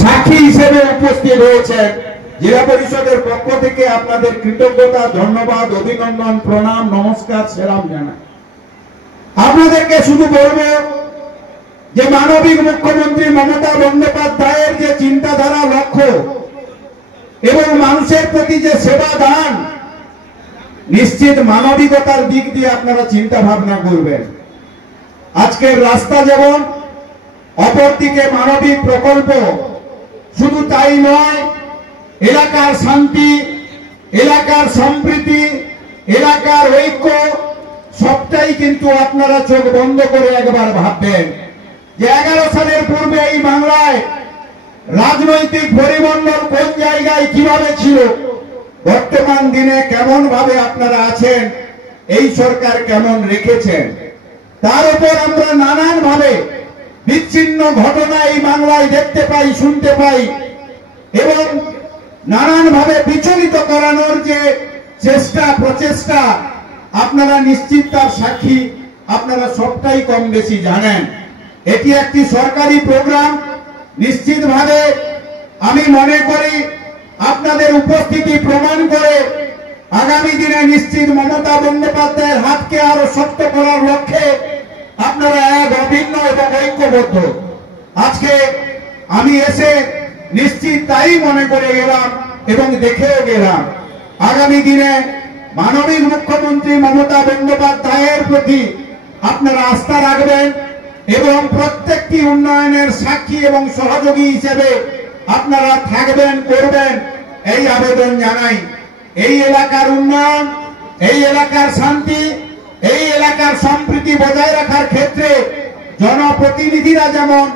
সাক্ষী হিসেবে উপস্থিত হয়েছেন। জেলা পরিষদের পক্ষ থেকে আপনাদের কৃতজ্ঞতা, ধন্যবাদ, অভিনন্দন, প্রণাম, নমস্কার, সেলাম জানাই। আপনাদেরকে শুধু বলবো যে মানবিক মুখ্যমন্ত্রী মমতা বন্দ্যোপাধ্যায়ের যে চিন্তাধারা, লক্ষ্য এবং মানুষের প্রতি যে সেবা দান, নিশ্চিত মানবিকতার দিক দিয়ে আপনারা চিন্তা ভাবনা করবেন। আজকের রাস্তা যেমন, অপরদিকে মানবিক প্রকল্প, শুধু তাই নয়, এলাকার শান্তি, এলাকার সম্প্রীতি, এলাকার ঐক্য সবটাই কিন্তু আপনারা চোখ বন্ধ করে একবার ভাববেন যে 11 সালের পূর্বে এই বাংলায় রাজনৈতিক পরিমণ্ডল কোন জায়গায় কিভাবে ছিল, বর্তমান দিনে কেমন ভাবে আপনারা আছেন, এই সরকার কেমন রেখেছেন, তার উপর আমরা নানান ভাবে বিচ্ছিন্ন ঘটনা এই বাংলায় দেখতে পাই, শুনতে পাই এবং নানান ভাবে বিচলিত করানোর যে চেষ্টা, প্রচেষ্টা, আপনারা নিশ্চিত তার সাক্ষী। আপনারা সবটাই কম বেশি জানেন। এটি একটি সরকারি প্রোগ্রাম। নিশ্চিতভাবে আমি মনে করি আপনাদের উপস্থিতি প্রমাণ করে আগামী দিনে নিশ্চিত মমতা বন্দ্যোপাধ্যায়ের হাতকে আরো শক্ত করার লক্ষ্যে আপনারা এক, অভিন্ন এবং ঐক্যবদ্ধ। আজকে আমি এসে নিশ্চিত তাই মনে করে গেলাম এবং দেখেও গেলাম। আগামী দিনে মানবিক মুখ্যমন্ত্রী মমতা বন্দ্যোপাধ্যায়ের প্রতি আপনারা আস্থা রাখবেন এবং প্রত্যেকটি উন্নয়নের সাক্ষী এবং সহযোগী হিসেবে আপনারা থাকবেন, করবেন, এই আবেদন জানাই। এই এলাকার উন্নয়ন, এই এলাকার শান্তি, এই এলাকার সম্প্রীতি বজায় রাখার ক্ষেত্রে জনপ্রতিনিধিরা যেমন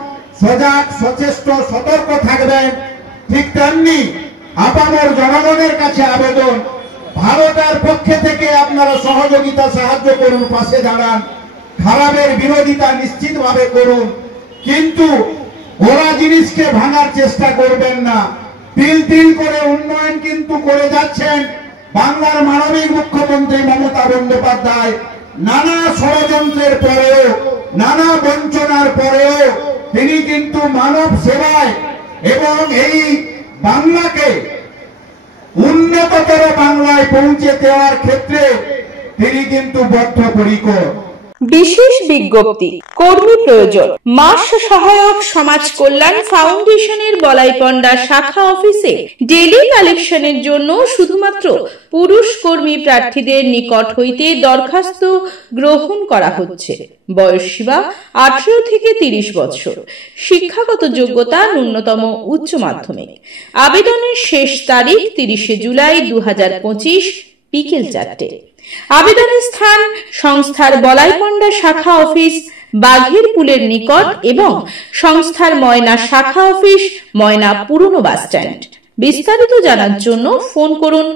সজাগ, সচেষ্ট, সতর্ক থাকবেন, ঠিক তেমনি আপামর জনগণের কাছে আবেদন, ভারতের পক্ষে থেকে আপনারা সহযোগিতা, সাহায্য করুন, পাশে দাঁড়ান, খারাপের বিরোধিতা নিশ্চিতভাবে করুন, কিন্তু ওরা জিনিসকে ভাঙার চেষ্টা করবেন না। তিল তিল করে উন্নয়ন কিন্তু করে যাচ্ছেন বাংলার মানবিক মুখ্যমন্ত্রী মমতা বন্দ্যোপাধ্যায়। নানা ষড়যন্ত্রের পরেও, নানা বঞ্চনার পরেও তিনি কিন্তু মানব সেবায় এবং এই বাংলাকে উন্নততর বাংলায় পৌঁছে দেওয়ার ক্ষেত্রে তিনি কিন্তু বদ্ধপরিকর। বিশেষ বিজ্ঞপ্তি, কর্মী প্রয়োজন। মাস সহায়ক সমাজ কল্যাণ ফাউন্ডেশনের বলাইপন্ডা শাখা অফিসে ডেইলি কালেকশনের জন্য শুধুমাত্র পুরুষ কর্মী প্রার্থীদের নিকট হইতে দরখাস্ত গ্রহণ করা হচ্ছে। বয়সসীমা 18 থেকে 30 বছর। শিক্ষাগত যোগ্যতা ন্যূনতম উচ্চ মাধ্যমিক। আবেদনের শেষ তারিখ 30 জুলাই 2025 বিকেল 4টে। আবেদনের স্থান সংস্থার বলাইপন্ডা শাখা অফিস, বাঘের পুলের নিকট এবং সংস্থার ময়না শাখা অফিস, ময়না পুরনো বাস স্ট্যান্ড। বিস্তারিত জানার জন্য ফোন করুন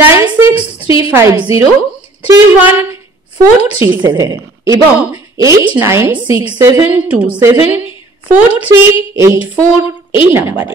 9635031437 এবং 8967274384 এই নাম্বারে।